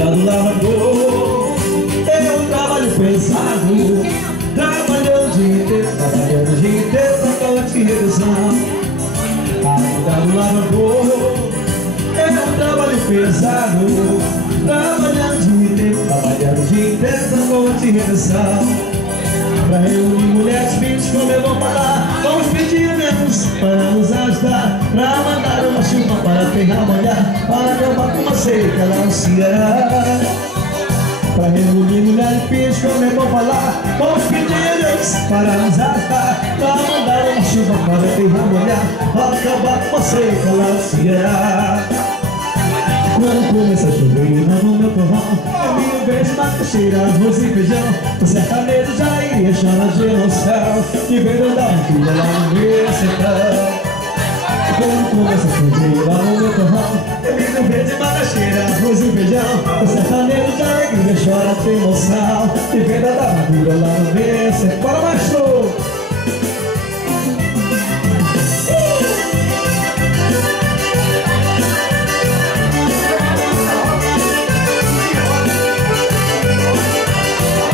beira do lavador. É um trabalho pesado, trabalhando o dia inteiro pra colete e revisão. A beira do lavador é um trabalho pesado, trabalhando o dia inteiro pra colete e revisão. Pra reunir mulheres, filhos, como eu vou falar, vamos pedir menos para nos ajudar, pra mandar uma chuva para terra molhar, para acabar com uma seca na ansiedade. Pra reunir mulheres, filhos, como eu vou falar, vamos pedir menos para nos ajudar, pra mandar uma chuva para terra molhar, para acabar com uma seca na ansiedade. Quando começa a chover no meu torrão, eu me vejo macaxeira, arroz e feijão. O sertanejo já iria chora de emoção, e vendo dar um filho lá no meu sertão. Quando começa a chover no meu torrão, eu me vejo macaxeira, arroz e feijão. O sertanejo já iria chora de emoção, e vendo dar um filho lá no meu sertão. Bora, macho!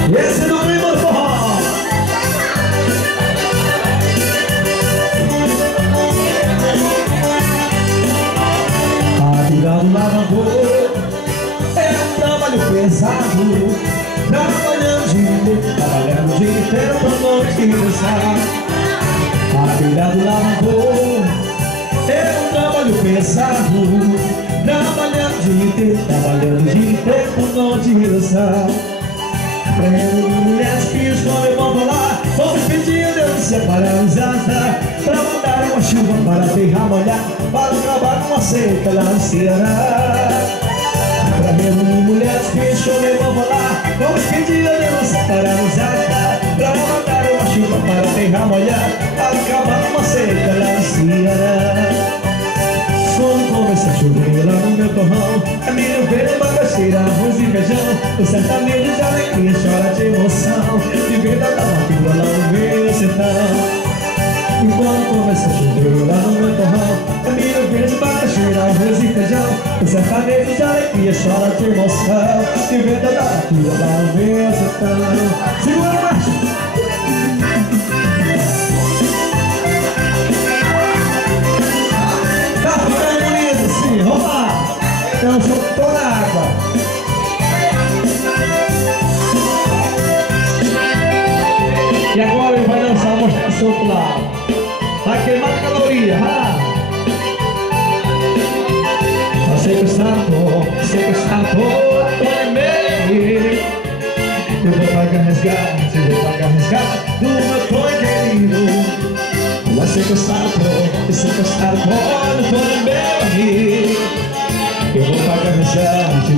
Esse não é meu forró. A beira do lavador é um trabalho pesado, trabalhando o dia inteiro pra noite regressar. A beira do lavador é um trabalho pesado, trabalhando o dia inteiro pra noite regressar. Pra reunir mulheres, filhos, como eu vou falar, vamos pedir a Deus para nos ajudar, pra mandar uma chuva para terra molhar, para acabar com a seca da ansiedade. Pra reunir mulheres, filhos, como eu vou falar, vamos pedir a Deus para nos ajudar, pra mandar uma chuva para terra molhar, para acabar com a seca da ansiedade. Quando começa a chover lá no meu torrão, a minha ovelha bagaceira, arroz e feijão. O sertanejo de alegria chora de emoção, de ver da matura lá no meu sertão. E quando começa a chover lá no meu torrão, a minha ovelha bagaceira, arroz e feijão. O sertanejo de alegria chora de emoção, de ver da matura lá no meu sertão. Segura a marcha! Eu sou toda a água. E agora ele vai dançar, mostrar o seu outro lado. Vai queimar caloria. Você que está por meio. Eu vou pagar resgate, do meu sonho querido. Você que está por meio. Eu vou pagar resgate,